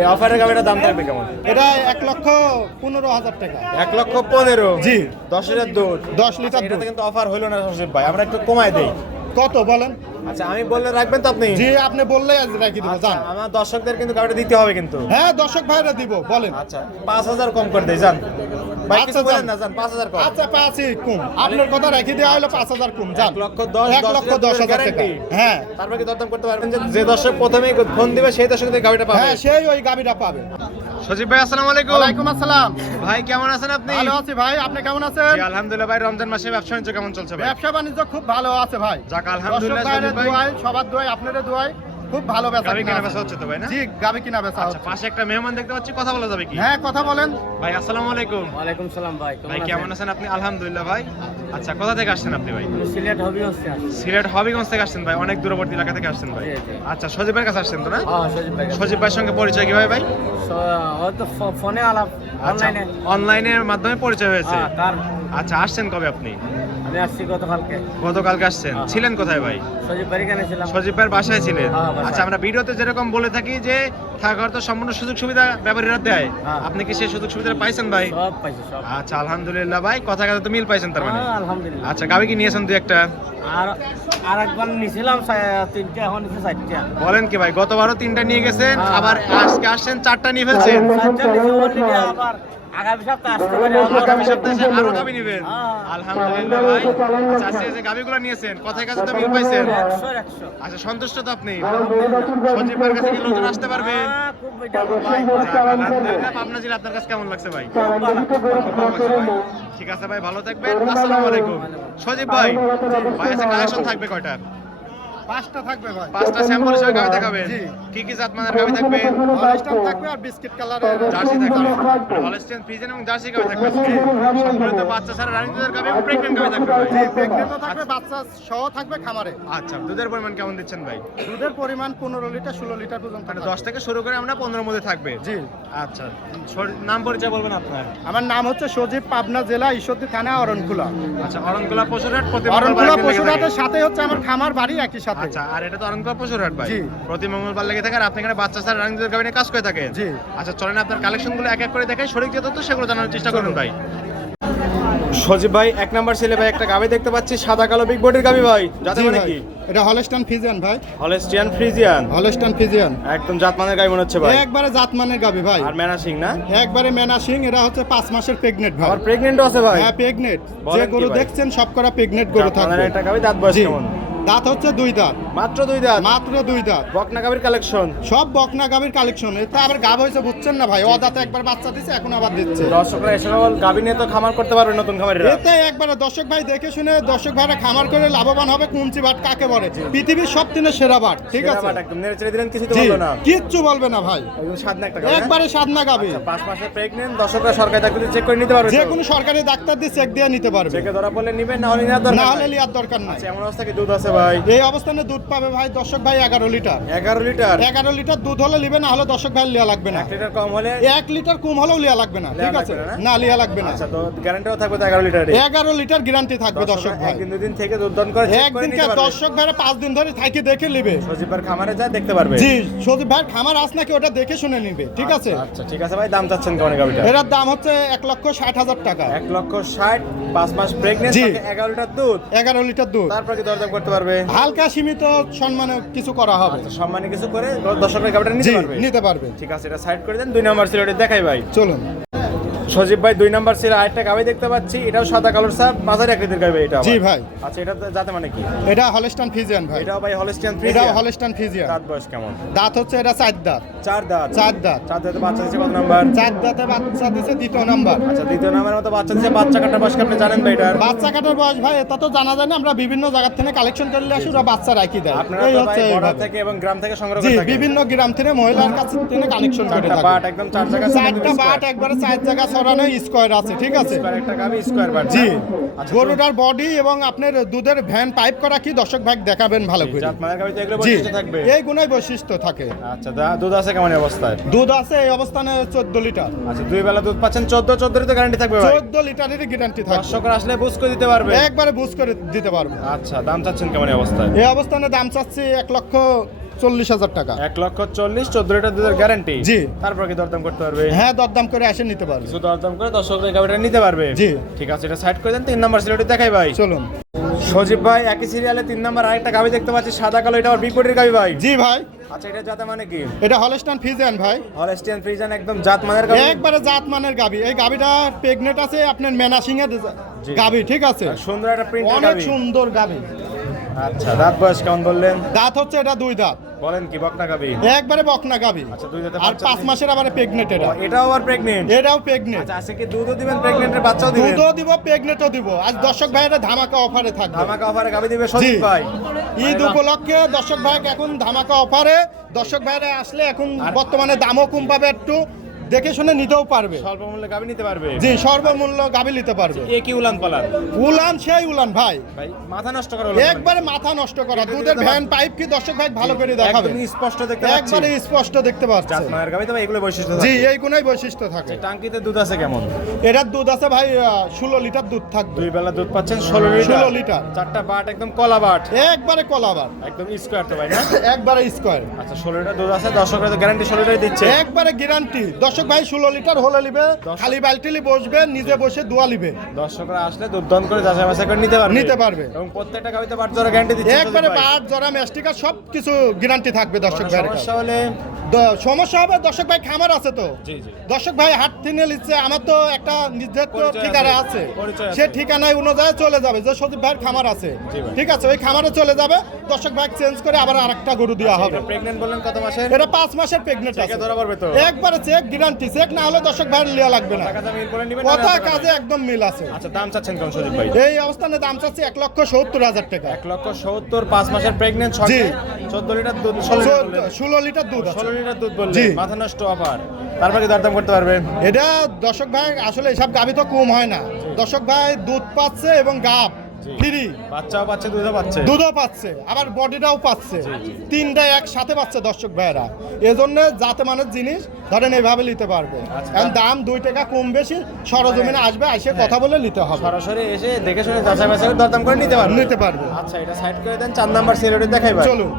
এই অফারের গাবিটার দাম থাকবে কেমন? এটা 1,15,000 টাকা। 1,15,000? জি। 10 দুধ, 10 লিটার এটা দুধ। কিন্তু অফার হলো না সজীব ভাই, আমরা একটু কমাই দেই। কত বলেন? আচ্ছা আমি বললে রাখবেন তো আপনি? জি, আপনি বললেই আজ রাখি দেবো। আচ্ছা, জান, আমার দর্শকদের কিন্তু গাবিটা দিতে হবে কিন্তু। হ্যাঁ দর্শক ভাইরা দিব, বলেন। আচ্ছা 5,000 কম করে দেই জান। ভাই কিছু আচ্ছা, বলেন যান। না জান, 5,000 কম। আচ্ছা 5ই কম, আপনার কথা রাখি দেওয়া হলো 5,000 কম। জান, 1,10,000 টাকা। গ্যারান্টি। হ্যাঁ তারপর কি দরদাম করতে পারবেন? যে দর্শক প্রথমেই ফোন দিবে সেই দর্শকদের গাবিটা পাবে। হ্যাঁ, সেই ওই গাবিটা পাবে। সজীব ভাই আসসালামু আলাইকুম। ওয়ালাইকুম আসসালাম। ভাই কেমন আছেন আপনি? ভালো আছি ভাই, আপনি কেমন আছেন? জি আলহামদুলিল্লাহ ভাই। রমজান মাসে ব্যবসা বাণিজ্য কেমন চলছে ভাই? ব্যবসা বাণিজ্য খুব ভালো আছে ভাই। যাক আলহামদুলিল্লাহ দর্শক সজীব ভাই। দোয়ায়, সবার দোয়ায়, আপনাদের দোয়ায় খুব ভালো বেচা গাবি কিনা কেনা আছে। বেচা হচ্ছে তো ভাই না? জি, গাবি কিনা বেচা আচ্ছা হচ্ছে। পাশে একটা মেহমান দেখতে পাচ্ছি, কথা বলা যাবে কি? হ্যাঁ, কথা বলেন। ভাই আসসালামু আলাইকুম। ওয়ালাইকুম সালাম ভাই, ভাই কেমন আছেন আপনি? আলহামদুলিল্লাহ ভাই। আচ্ছা কোথা থেকে আসছেন আপনি ভাই? সিলেট হবিগঞ্জ থেকে আসছি। সিলেট হবিগঞ্জ থেকে আসছেন ভাই, অনেক দূরবর্তী এলাকা থেকে আসছেন ভাই। জি, জি। আচ্ছা সজীবের কাছে আসছেন তো না? হ্যাঁ সজীব ভাই। সজীব ভাইয়ের সঙ্গে পরিচয় কিভাবে ভাই? হয়তো ফোনে আলাপ, আচ্ছা অনলাইনে। অনলাইনের মাধ্যমে পরিচয় হয়েছে। হ্যাঁ, কার আচ্ছা আসছেন কবে আপনি? আমি আসছি গতকালকে। গতকালকে আসছেন। হ্যাঁ। ছিলেন কোথায় ভাই? সজীব ভাই এখানে ছিলাম। সজীব ভাইয়ের বাসায় ছিলেন? হ্যাঁ, বাসায়। আচ্ছা আমরা ভিডিওতে যেরকম বলে থাকি যে থাকার তো সম্পূর্ণ সুযোগ সুবিধা ব্যাপারীরা দেয়, হ্যাঁ। আপনি কি সেই সুযোগ সুবিধা পাইছেন ভাই? সব পাইছি সব। আচ্ছা আলহামদুলিল্লাহ ভাই, কথা কথা তো মিল পাইছেন তার মানে। হ্যাঁ, আলহামদুলিল্লাহ। আচ্ছা গাবি কি নিয়েছেন দুই একটা? আর একবার নিছিলাম 3টে, এখন নিচ্ছে 4টে। বলেন কি ভাই, গতবারও 3টা নিয়ে গেছেন, হ্যাঁ। আবার আজকে আসছেন 4টা নিয়ে ফেলছেন। 4টে নিছি, অলরেডি আবার আগামী সপ্তাহে আসতে পারে। আগামী সপ্তাহে এসে আরো গাবি নেবেন? হ্যাঁ। আলহামদুলিল্লাহ ভাই। আচ্ছা আজকে যে গাবিগুলো নিয়েছেন, কথায় কাছে তো মিল পাইছেন। 100 আচ্ছা সন্তুষ্ট তো আপনি? সজীব ভাইয়ের কাছে কি লোকজন আসতে পারবে? হ্যাঁ, খুব এটা ভাই। যাক, আলহামদুলিল্লাহ। পাবনা জেলা আপনার কাছে কেমন লাগছে ভাই? খুব ভালো। ভালো লাগছে ভাই। ঠিক আছে ভাই, ভালো থাকবেন। আসসালামু আলাইকুম। সজীব ভাই, ভাই আছে কালেকশন থাকবে কয়টা? 5টা থাকবে ভাই। 5টা স্যাম্পল হিসেবে গাবি দেখাবেন? জি। কি কি জাত মানের গাবি থাকবে? হলস্টাইন থাকবে আর বিস্কিট কালারের জার্সি থাকবে, হলস্টিয়ান ফ্রিজিয়ান এবং জার্সি গাবি থাকবে। সম্পূর্ণ বাচ্চা ছাড়া রানিং দুধের গাবি এবং প্রেগন্যান্ট গাবি থাকবে ভাই। প্রেগনেন্টও থাকবে, বাচ্চা সহ থাকবে খামারে। আচ্ছা দুধের পরিমাণ কেমন দিচ্ছেন ভাই? দুধের পরিমাণ 15 লিটার 16 লিটার পর্যন্ত মানে থাকবে। 10 থেকে শুরু করে আমরা 15 মধ্যে থাকবে। জি। আচ্ছা নাম পরিচয় বলবেন আপনার? আমার নাম হচ্ছে সজীব, পাবনা জেলা ঈশ্বরদী থানা অরণখোলা। আচ্ছা অরণখোলা পশুরহাট, প্রতি অরণখোলা মঙ্গলবার লেগে থাকে। পশুরহাটের সাথে হচ্ছে আমার খামার বাড়ি একই সাথে। আচ্ছা আর এটা তো অরণখোলা পশুরহাট ভাই। জি। প্রতি মঙ্গলবার লেগে থাকে আর আপনি এখানে বাচ্চা ছাড়া রানিং দুধের গাবি নিয়ে কাজ করে থাকেন। জি। আচ্ছা চলেন আপনার কালেকশনগুলো এক এক করে দেখাই, সঠিক যে তথ্য সেগুলো জানার চেষ্টা করুন ভাই। সজীব ভাই 1 নাম্বার ছেলে ভাই একটা গাবি দেখতে পাচ্ছি, সাদা কালো বিগ বডির গাবি ভাই, জাতে জি মানে ভাই। কি? এটা হলস্টাইন ফিজিয়ান ভাই। হলস্টিয়ান ফ্রিজিয়ান, হলস্টাইন ফিজিয়ান একদম জাতমানের গাবি মনে হচ্ছে ভাই। একবারে জাতমানের গাবি ভাই। আর ম্যানাসিং না? একবারে মেনা সিং। এরা হচ্ছে 5 মাসের প্রেগনেন্ট ভাই। আবার প্রেগন্যান্টও আছে ভাই? হ্যাঁ প্রেগনেন্ট। বলেন যে কি গরু ভাই? দেখছেন সব করা প্রেগনেন্ট গরু থাকবে। জাতমানের একটা গাবি, দাঁত বয়স জি। কেমন? দাঁত হচ্ছে 2 দাঁত, মাত্র 2 দাঁত? মাত্র 2 দাঁত। বকনা গাবির কালেকশন। সব বকনা গাবির কালেকশন। এটা আবার গাব হয়েছে বুঝছেন না ভাই, ও দাঁতে একবার বাচ্চা দিছে, এখন আবার দিচ্ছে। দর্শকরা এসে গাবি নিয়ে তো খামার করতে পারবে নতুন খামারিরা। এতে একবারে দর্শক ভাই দেখে শুনে দর্শক ভাইরা খামার করে লাভবান হবে। কুঞ্চি বাট কাকে বলে? পৃথিবীর সব থেকে সেরা বাট, ঠিক আছে? বাট একদম নেড়ে চেড়ে দিলেন, কিছু তো জি, বললো না। কিচ্ছু বলবে না ভাই, একদম সাদনা একটা গাবি, হ্যাঁ? একবারে সাধনা গাবি। 5 মাসের প্রেগন্যান্ট, দর্শকরা সরকারি ডাক্তার চেক করে নিতে পারবে তো? যে কোনো সরকারি ডাক্তার দিয়ে চেক দিয়ে নিতে পারবে। চেকে ধরা পড়লে নিবেন, না হলে নেওয়ার দরকার না নাই। হলে লিয়ার দরকার নাই। আচ্ছা এমন অবস্থা কি দুধ আছে ভাই? এই অবস্থানে দুধ পাবে ভাই দর্শক ভাই 11 লিটার। 11 লিটার? 11 লিটার দুধ হলে লিবে, না হলে দর্শক ভাই লিয়া লাগবে না। 1 লিটার কম হলে? 1 লিটার কম হলেও লিয়া লাগবে না, ঠিক লিয়া আছে? লাগবে না? না লিয়া লাগবে না। আচ্ছা তো গ্যারান্টিও থাকবে তো 11 লিটারে? 11 লিটার গ্যারান্টি থাকবে দর্শক ভাই। একদিন দুদিন থেকে দুধ দান করে চেক করে একদিন নিতে পারবে। দর্শক ভাইরা 5 দিন ধরে থাকি দেখে নিবে। সজীবের খামারে যা দেখতে পারবে। জি, সজীব ভাই খামার আস নাকি ওটা দেখে শুনে নিবে, ঠিক আছে? আচ্ছা ঠিক আছে ভাই, দাম চাচ্ছেন কেমন গাবিটা? এটার দাম হচ্ছে 1,60,000 টাকা। 1,60,000, 5 মাস প্রেগন্যান্ট, জি। 11 লিটার দুধ। 11 লিটার দুধ। তারপর কি দরদাম করতে পারবে? হালকা সীমিত সম্মানে কিছু করা হবে। আচ্ছা সম্মানী কিছু করে দর্শকের গাবিটা নিতে জি, পারবে? নিতে পারবে। ঠিক আছে, এটা সাইড করে দেন। 2 নাম্বার ছিল, এটা দেখাই ভাই। চলুন। সজীব ভাই 2 নাম্বার ছিল আরেকটা গাবি দেখতে পাচ্ছি, এটাও সাদা কালোর সাপ, মাঝারি আকৃতির গাবি এটা আবার। জি ভাই। আচ্ছা এটা জাতে মানে কি? এটা হলস্টাইন ফিজিয়ান ভাই। এটাও ভাই হলস্টিয়ান এটা ফ্রিজিয়ান? Holstein Friesian. দাঁত বয়স কেমন? দাঁত হচ্ছে এটা 4 দাঁত। 4 দাঁত? 4 দাঁত। 4 দাঁতে বাচ্চা দিচ্ছে কত নাম্বার? 4 দাঁতে বাচ্চা দিছে 2য় নাম্বার। আচ্ছা 2য় নাম্বারের মতো বাচ্চা দিচ্ছে, বাচ্চা কাটার বয়স আপনি জানেন ভাই এটার? বাচ্চা কাটার বয়স ভাই এটা তো জানা যায় না, আমরা বিভিন্ন জায়গা থেকে কালেকশন করলে আসি ওরা বাচ্চা রাখি দেয়। আপনারা এই তো হচ্ছে ভাই বর্ডার এইভাবে। থেকে এবং গ্রাম থেকে সংগ্রহ জি, করে থাকেন। বিভিন্ন গ্রাম থেকে মহিলার কাছে থেকে কালেকশন করে চারটা থাকে। বাট একদম 4 জায়গা, 4টা বাট একবারে 4 জায়গা ছড়ানো স্কয়ার আছে, ঠিক আছে? স্কয়ার একটা গাবি, স্কয়ার বাট। জি। আচ্ছা গরুটার বডি এবং আপনার দুধের ভ্যান পাইপ করা কি দর্শক ভাই দেখাবেন ভালো করে। জাত মানের গাবিতে এগুলো জি, বৈশিষ্ট্য থাকবে? এই গুণাই বৈশিষ্ট্য থাকে। আচ্ছা দুধ আছে কেমন অবস্থায়? দুধ আছে এই অবস্থানে 14 লিটার। আচ্ছা 2 বেলা দুধ পাচ্ছেন, 14 তো গ্যারান্টি থাকবে ভাই? 14 লিটারেরই গ্যারান্টি থাকবে। দর্শকরা আসলে বুঝ করে দিতে পারবে? একবারে বুঝ করে দিতে পারবো। আচ্ছা দাম চাচ্ছেন কেমন অবস্থায়? এই অবস্থানে দাম চাচ্ছি 40,000 টাকা। 1,40,000 14 লিটার দুধের গ্যারান্টি। জি। তারপর কি দরদাম করতে পারবে? হ্যাঁ, দরদাম করে এসে নিতে পারবে। শুধু দরদাম করে দর্শকদের গাবিটা নিতে পারবে। জি। ঠিক আছে, এটা সাইড করে দেন। 3 নাম্বার সিলেটি দেখাই ভাই। চলুন। সজীব ভাই একই সিরিয়ালে 3 নাম্বার আরেকটা গাবি দেখতে পাচ্ছি, সাদা কালো, এটা আবার বিগ বডির গাবি ভাই। জি ভাই, আচ্ছা, এটা জাত মানে কি? এটা হলস্টাইন ফ্রিজিয়ান ভাই। হলস্টিয়ান ফ্রিজিয়ান, একদম জাত মানের গাবি। একবারে জাত মানের গাবি। এই গাবিটা প্রেগনেন্ট আছে, আপনার মেনাসিং এর গাবি, ঠিক আছে। সুন্দর একটা প্রিন্ট অনেক গাবি। সুন্দর গাবি। আচ্ছা, দাঁত বয়স কেমন বললেন? দাঁত হচ্ছে এটা 2 দাঁত। বলেন কি বকনা গাবি? একবারে বকনা গাবি। আচ্ছা, 2 দাঁতে আর বাচ্চা 5 মাসের আবার প্রেগনেন্ট এটা। এটাও আবার প্রেগন্যান্ট? এটাও প্রেগনেন্ট। আচ্ছা, আজকে কি দুধও দিবেন, প্রেগন্যান্টের বাচ্চাও দিবেন? দুধও দিব, প্রেগনেন্টও দিব। আজ দর্শক ভাইরা ধামাকা অফারে থাকবে। ধামাকা অফারে গাবি দিবে সজীব ভাই। ঈদ উপলক্ষে দর্শক ভাই এখন ধামাকা অফারে দর্শক ভাইরা আসলে এখন বর্তমানে দামও কম পাবে, একটু দেখে শুনে নিতেও পারবে। স্বল্প মূল্যে গাবি নিতে পারবে। জি, সর্বমূল্য গাবি নিতে পারবে। এ কি উলান পালান উলান সেই উলান ভাই, ভাই, মাথা নষ্ট করা একবারে মাথা নষ্ট করা। দুধের ভ্যান পাইপ কি দর্শক ভাই ভালো করে দেখাবে, একদম স্পষ্ট দেখতে পাচ্ছি। একবারে স্পষ্ট দেখতে পাচ্ছে। জাত মানের গাবি তো ভাই, এগুলো বৈশিষ্ট্য জি, থাকে। এই গুণাই বৈশিষ্ট্য থাকে। টাঙ্কিতে দুধ আছে কেমন? এটার দুধ আছে ভাই 16 লিটার দুধ থাকবে। 2 বেলা দুধ পাচ্ছেন 16 লিটার। 16 লিটার। 4টা বাট একদম কলা বাট, একবারে কলাবার, একদম স্কয়ার তো ভাই না? একবারে স্কয়ার। আচ্ছা, 16 লিটার দুধ আছে, দর্শকরা তো গ্যারান্টি 16 লিটার দিচ্ছে। একবারে গ্যারান্টি। দর্শক ভাই 16 লিটার হলে নিবে, খালি বালতিলি বসবে, নিজে বসে দোয়া নিবে। দর্শকরা আসলে দুধ দন করে যাচাই বাছাই করে নিতে পারবে। নিতে পারবে। এবং প্রত্যেকটা গাবিতে বাট জোড়া গ্যারান্টি দিচ্ছে একবারে সজীব ভাই। বাট জরা মেস্টিকার সব কিছু গ্যারান্টি থাকবে দর্শক ভাই। সমস্যা হলে সমস্যা হবে দর্শক ভাই, খামার আছে তো। জি জি। দর্শক ভাই হাট থেকে নিচ্ছে, আমার তো একটা নির্দিষ্ট পরিচয় ঠিকানা আছে, আছে, পরিচয় আছে। সে ঠিকানায় অনুযায়ী চলে যাবে। যে সজীব ভাইয়ের খামার আছে, জি ভাই। ঠিক আছে, ওই খামারে চলে যাবে। দর্শক ভাই চেঞ্জ করে আবার আরেকটা গরু দেওয়া হবে। প্রেগন্যান্ট বললেন কত মাসের? এটা 5 মাসের প্রেগনেন্ট আছে। চেকে ধরা পড়বে তো? একবারে চেক গ্যারান্টি। চেক না হলে দর্শক ভাইয়ের লিয়া লাগবে না। টাকা দাম মিল করে নিবেন। কথা কাজে একদম মিল আছে। আচ্ছা, দাম চাচ্ছেন কেমন সজীব ভাই? এই অবস্থানে দাম চাচ্ছি 1,70,000 টাকা। 1,70,000, 5 মাসের প্রেগন্যান্ট, জি। 14 লিটার দুধ, 16 লিটার বললেন। 16 লিটার দুধ আছে। 16 লিটার দুধ জি। বললেন, মাথা নষ্ট অফার। তারপর কি দরদাম করতে পারবেন? এটা দর্শক ভাই আসলে এসব গাবি তো কম হয় না। দর্শক ভাই দুধ পাচ্ছে এবং গাব ফ্রি, বাচ্চাও পাচ্ছে, দুধও পাচ্ছে। দুধও পাচ্ছে, আবার বডিটাও পাচ্ছে, তিনটা একসাথে পাচ্ছে দর্শক ভাইরা। এজন্য যাতে মানের জিনিস ধরেন এইভাবে নিতে পারবে। কারণ দাম 2 টাকা কম বেশি সরজমিনে আসবে, এসে কথা বলে নিতে হবে। সরাসরি এসে দেখে শুনে যাচাই বাছাই করে দরদাম করে নিতে পারবে। নিতে পারবে। আচ্ছা, এটা সাইড করে দেন। 4 নাম্বার সিরিয়ালটি দেখাই ভাই। চলুন।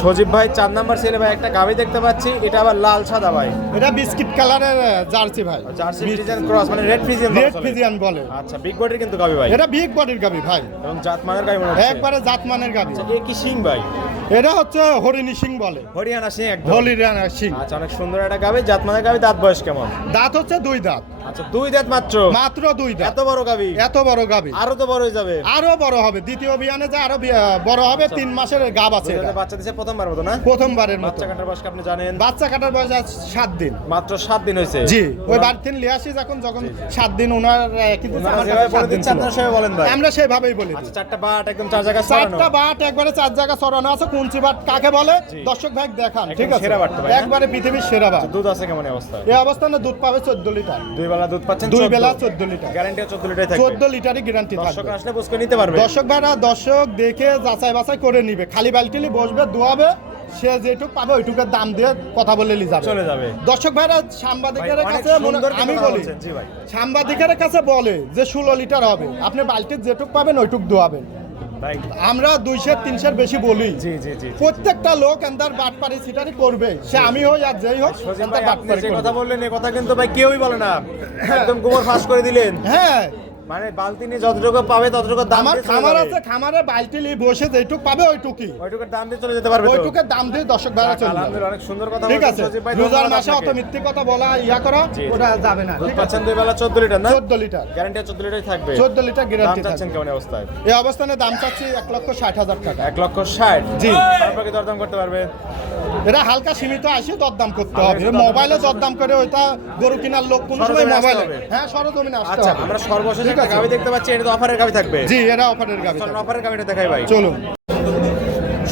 সজীব ভাই 4 নাম্বার সিরিয়ালে ভাই একটা গাবি দেখতে পাচ্ছি, এটা আবার লাল সাদা ভাই। এটা বিস্কিট কালারের জার্সি ভাই, জার্সি ফ্রিজিয়ান ক্রস, মানে রেড ফ্রিজিয়ান। রেড ফিজিয়ান বলে। আচ্ছা, বিগ বডির কিন্তু গাবি ভাই। এটা বিগ বডির গাবি ভাই, এবং জাত মানের গাবি মনে হচ্ছে। একবারে জাতমানের গাবি। আচ্ছা, এ কি সিং ভাই? এটা হচ্ছে হরিণী সিং বলে, হরিয়ানা সিং একদম। হরিয়ানা সিং। আচ্ছা, অনেক সুন্দর একটা গাবি, জাত মানের গাবি। দাঁত বয়স কেমন? দাঁত হচ্ছে 2 দাঁত। আচ্ছা, 2 দাঁত মাত্র? মাত্র 2 দাঁত। এত বড় গাবি? এত বড় গাবি। আরো তো বড় হয়ে যাবে। আরো বড় হবে, দ্বিতীয় বিয়ানে যে আরো বড় হবে। 3 মাসের গাব আছে এটা। বাচ্চা দিছে প্রথমবার মতো না? প্রথমবারের মতো। বাচ্চা কাটার বয়স কি আপনি জানেন? বাচ্চা কাটার বয়স আজ 7 দিন। মাত্র 7 দিন হয়েছে। জি, ওই বাড়ি থেকে নিয়ে আসি যখন 7 দিন ওনার কিন্তু ওনারা আমার যেভাবে কাছে বলে 7 দিন দিচ্ছে, ছিল। আপনারা সেভাবে বলেন ভাই। আমরা সেভাবেই বলি। আচ্ছা, 4টা বাট একদম 4 জায়গায় ছড়ানো। 4টা বাট একবারে 4 জায়গা ছড়ানো আছে। কুঞ্চি বাট কাকে বলে দর্শক ভাই দেখান, ঠিক আছে? সেরা বাট তো ভাই, না? একবারে পৃথিবীর সেরা বাট। দুধ আছে কেমন এই অবস্থায়? এই অবস্থানে দুধ পাবে 14 লিটার। 2 বেলা দুধ পাচ্ছেন? 2 বেলা 14 লিটার। গ্যারান্টি 14 লিটারই থাকবে। 14 লিটারই গ্যারান্টি দর্শক থাকবে। আসলে বুঝ করে নিতে পারবে। দর্শক ভাইরা দর্শক দেখে যাচাই বাছাই করে নিবে। খালি বালতিলি বসবে, দোয়াবে, সে যেটুক পাবে ওইটুকের দাম দিয়ে কথা বলে লি যাবে, চলে যাবে। দর্শক ভাইরা সাংবাদিকের ভাই, অনেক কাছে সুন্দর আমি কথা বলি, বলছেন। জি ভাই। সাংবাদিকের কাছে বলে যে 16 লিটার হবে, আপনি বালতির যেটুক পাবেন ওইটুক দোয়াবেন। ভাই, আমরা 200-300 বেশি বলি। জি জি জি। প্রত্যেকটা লোক এন্দার বাটপারি সিটারি করবে, সে আমি হই আর যেই হোক সজীব এন্দার ভাই, আপনি বাটপারি যে করবে। কথা বললেন, এই কথা কিন্তু ভাই কেউই বলে না। একদম গোবর ফাঁস করে দিলেন। হ্যাঁ, মানে বালতি নিয়ে যতটুকু পাবে ততটুকু দাম আমার দিয়ে চলে খামার যাবে। আছে, খামারে বালতিলি বসে যেটুক পাবে ওইটুকুই, ওইটুকুর দাম দিয়ে চলে যেতে পারবে তো? ওইটুকের দাম দিয়ে দর্শক ভাইরা চলে যাবে। আলহামদুলিল্লাহ, অনেক সুন্দর কথা ঠিক বলছেন আছে, সজীব ভাই। রোজার ধন্যবাদ মাসে অত আপনাকে। মিথ্যে কথা বলা ইয়া করা জি, জি। ওটা যাবে না। দুধ ঠিক পাচ্ছেন আছে, 2 বেলা 14 লিটার না? 14 লিটার। গ্যারান্টি 14 লিটারই থাকবে। 14 লিটার দাম গ্যারান্টি চাচ্ছেন থাকবে। কেমন এই অবস্থায়? এই অবস্থানে দাম চাচ্ছি 1,60,000 টাকা। 1,60,000। জি। তারপর কি দরদাম করতে পারবে? এটা হালকা সীমিত আসে, দরদাম করতে আগে হবে। দরদাম মোবাইলে করতে দরদাম করে ওইটা গরু কেনার লোক কোন সময় সরজমিনে আসতে মোবাইলে, হবে। হ্যাঁ সরজমিনে আসতে আচ্ছা, হবে। আমরা সর্বশেষ ঠিক একটা আছে। গাবি দেখতে পাচ্ছি, এটা তো অফারের গাবি থাকবে। জি, এটা অফারের গাবি। চলুন অফারের গাবিটা দেখাই ভাই। চলুন।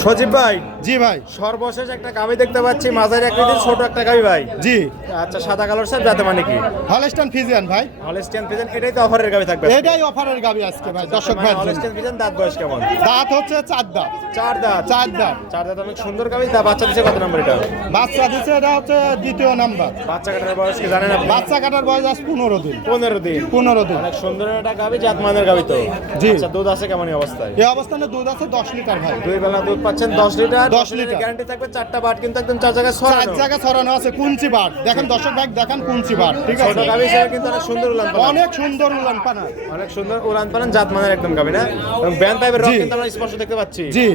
সজীব ভাই, জি ভাই। সর্বশেষ একটা গাবি দেখতে পাচ্ছি, মাঝারি আকৃতির ছোট একটা গাবি ভাই। জি, আচ্ছা, সাদা কালার স্যার, যাতে মানে কি? হলস্টাইন ফ্রিজিয়ান ভাই। হলস্টিয়ান ফ্রিজিয়ান, এটাই তো অফারের গাবি থাকবে। এটাই অফারের গাবি আজকে ভাই দর্শক ভাই। হলস্টিয়ান ফ্রিজিয়ান, দাঁত বয়স কেমন? দাঁত হচ্ছে 4 দাঁত। 4 দাঁত। 4 দাঁত। 4 দাঁত, অনেক সুন্দর গাবি। তা বাচ্চা দিছে কত নম্বর এটা? বাচ্চা দিছে, এটা হচ্ছে দ্বিতীয় নাম্বার। বাচ্চা কাটার বয়স কি জানেন আপনি? বাচ্চা কাটার বয়স আজ 15 দিন। 15 দিন। 15 দিন। অনেক সুন্দর একটা গাবি, জাত মানের গাবি তো। জি। আচ্ছা, দুধ আছে কেমন এই অবস্থায়? এই অবস্থানে দুধ আছে 10 লিটার ভাই। 2 বেলা দুধ পাচ্ছেন 10 লিটার 10 লিটার। গ্যারান্টি থাকবে। 4টা বাট কিন্তু একদম 4 জায়গায় চার ছড়ানো। জায়গায় ছড়ানো আছে কুঞ্চি বাট, দেখেন দর্শক ভাই দেখেন কুঞ্চি বাট, ঠিক ছোট আছে, গাভী হিসেবে কিন্তু অনেক সুন্দর উলান পালান। অনেক সুন্দর উলান পানা। অনেক সুন্দর উলান পালান, জাত মানের একদম গাভী না, এবং ব্যান পাইপের রং জি। কিন্তু আমরা স্পষ্ট দেখতে পাচ্ছি। জি,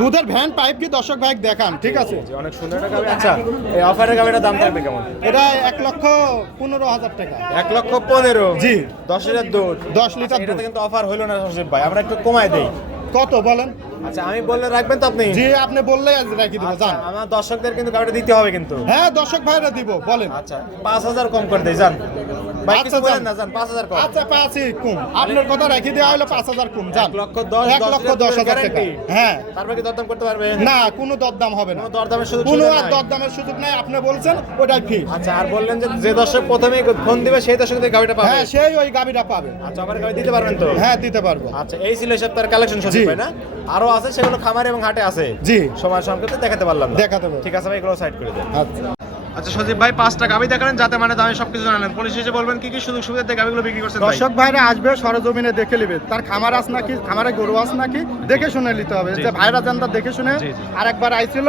দুধের ভ্যান পাইপ কি দর্শক ভাই দেখান, ঠিক আছে। জি, অনেক সুন্দর একটা গাভী। আচ্ছা, এই অফারের গাভীটার দাম থাকবে কেমন? এটা 1,15,000 টাকা। 1,15,000। জি। 10 লিটার দুধ। 10 লিটার এটাতে দুধ। কিন্তু অফার হলো না সজীব ভাই, আমরা একটু কমায় দেই। কত বলেন? আচ্ছা, আমি বললে রাখবেন তো আপনি? জি, আপনি বললে আজ রাখি দিব, আচ্ছা, জান। আমার দর্শকদের কিন্তু গাড়িটা দিতে হবে কিন্তু। হ্যাঁ দর্শক ভাইরা দিব, বলেন। আচ্ছা, 5,000 কম করে দেই, জান ভাই, কিছু আচ্ছা, বলেন যান। না, জান 5,000 কম। আচ্ছা 5ই কম, আপনার কথা রাখি দেওয়া হলো 5,000 কম, জান। 1,10,000 1,10,000 টাকা। হ্যাঁ, তারপর কি দরদাম করতে পারবে? না কোনো দরদাম হবে না, কোনো দরদামের সুযোগ কোনো সুবিধা আর নাই? দরদামের সুযোগ নাই, আপনি বলছেন ওটাই ফিক্স। আচ্ছা, আর বললেন যে যে দর্শক প্রথমেই ফোন দিবে সেই দর্শকদের গাড়িটা পাবে। হ্যাঁ, সেই ওই গাবিটা পাবে। আচ্ছা, আমার গাড়ি দিতে পারবেন তো? হ্যাঁ দিতে পারবো। আচ্ছা, এই ছিল সপ্তাহের কালেকশন সজীব জি। ভাই না? আরো আছে, সেগুলো খামারে এবং হাটে আছে। জি। সময় সংকেতে দেখাতে পারলাম না। দেখাতে পারবো। ঠিক আছে ভাই, এগুলো সাইড করে দেন। আচ্ছা, আচ্ছা সজীব ভাই, 5টা গাভী দেখালেন, যাতে মানে দামে সবকিছু জানালেন। পরিশেষে বলবেন কি কি সুযোগ সুবিধা দিয়ে গাভীগুলো বিক্রি করছেন ভাই? দর্শক ভাইরা আসবে সরজমিনে দেখে নেবে, তার খামার আছে নাকি, খামারে গরু আছে নাকি দেখে শুনে নিতে হবে। জি, যে জি। ভাইরা জানতা দেখে শুনে জি, জি। আরেকবার আইছিল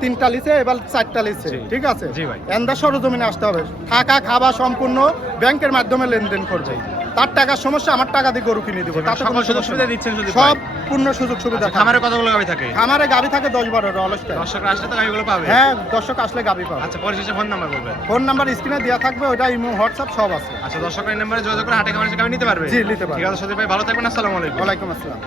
3টা লিছে, এবার 4টা লিছে, জি। ঠিক আছে। জি ভাই। এন্দা সরজমিনে আসতে হবে, থাকা খাওয়া সম্পূর্ণ ব্যাংকের মাধ্যমে লেনদেন করবে। তার টাকার সমস্যা, আমার টাকা দিয়ে গরু কিনে দিব, জি, তাতে সকল কোনো সুযোগ সমস্যা সুবিধা নেই। দিচ্ছেন সজীব ভাই? সব পূর্ণ সুযোগ সুবিধা থাকে। খামারে কতগুলো গাভী থাকে? খামারে গাবি থাকে 10-12 অলসটা। দর্শকরা আসলে তো গাভীগুলো পাবে। হ্যাঁ দর্শক আসলে গাবি পাবে। আচ্ছা, পরিশেষে ফোন নাম্বার বলবেন? ফোন নাম্বার স্ক্রিনে দেওয়া থাকবে, ওটা ইমো হোয়াটসঅ্যাপ সব আছে। আচ্ছা, দর্শকরা এই নাম্বারে যোগাযোগ করে হাটে খামারে গাভী নিতে পারবে। জি, নিতে পারবে। ঠিক আছে সজীব ভাই, ভালো থাকবেন, আসসালামু আলাইকুম। ওয়ালাইকুম আসসালাম।